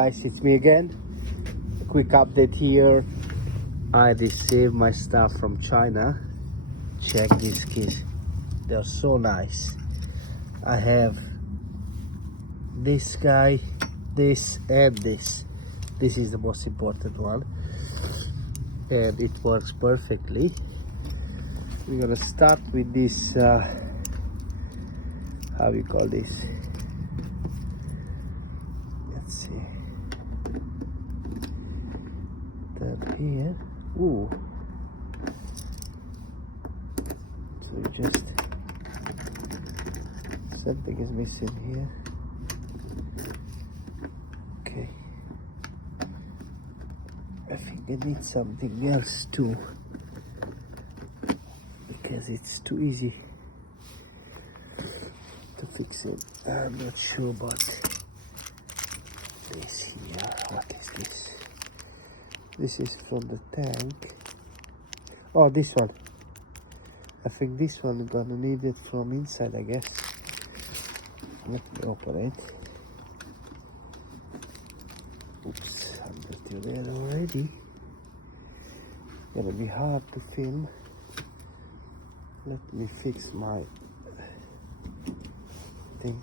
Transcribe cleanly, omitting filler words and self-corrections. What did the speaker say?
Guys, it's me again. A quick update here. I received my stuff from China. Check these keys. They're so nice. I have this guy, this and this. This is the most important one. And it works perfectly. We're gonna start with this, how we call this? Let's see. That here. Ooh. So just something is missing here. Okay. I think I need something else too, because it's too easy to fix it. I'm not sure about this here. What is this? This is from the tank. Oh, this one. I think this one is gonna need it from inside, I guess. Let me open it. Oops, I'm dirty there already. Gonna be hard to film. Let me fix my thing.